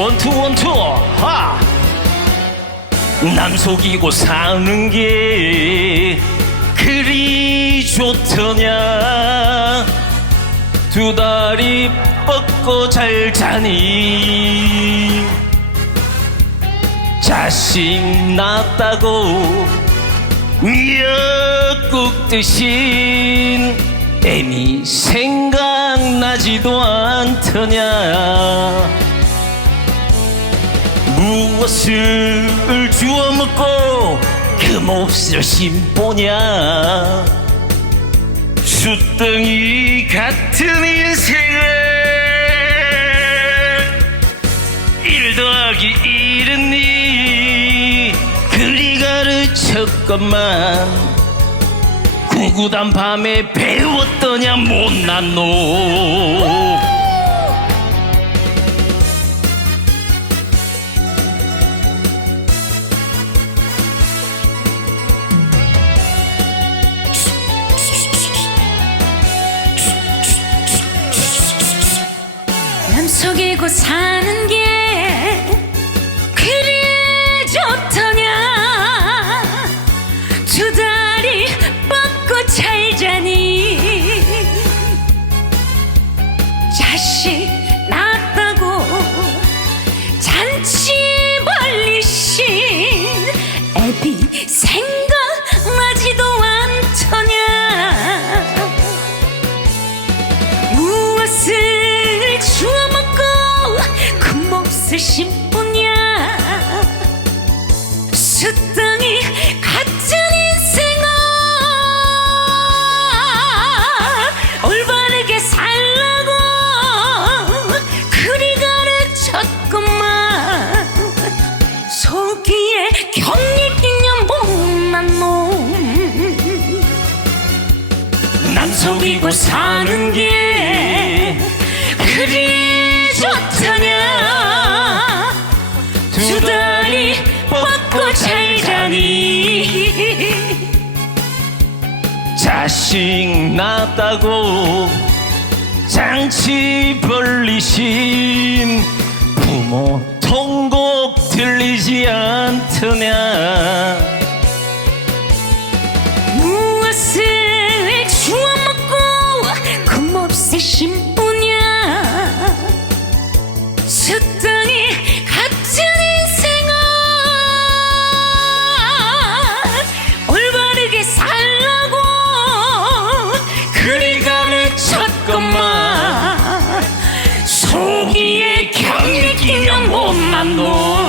원투 원투. 하! 남 속이고 사는 게 그리 좋더냐? 두 다리 뻗고 잘 자니? 자식 낳았다고 미역국 드신 애미 생각나지도 않더냐 무엇을 주워 먹고 그 몹쓸 심보냐? 수덩이 같은 인생을 일 더하기 일은 니 그리 가르쳤건만 구구단 밤에 배웠더냐 못난 놈 속이고 사는 게 그리 좋더냐? 두 다리 뻗고 잘 자니? 자식 낳았다고 잔치 벌리신 애비 생각나지도 않더냐? 무엇을 몹쓸 심보냐? 수덩이 같은 인생아 올바르게 살라고 그리 가르쳤구만. 속이에 경력있냐 못난 놈. 남 속이고 사는 게 그리 좋더냐 뻗고 잘 자니. 자식 낳았다고 잔치 벌리신 부모 통곡 들리지 않더냐 병 몸만 놓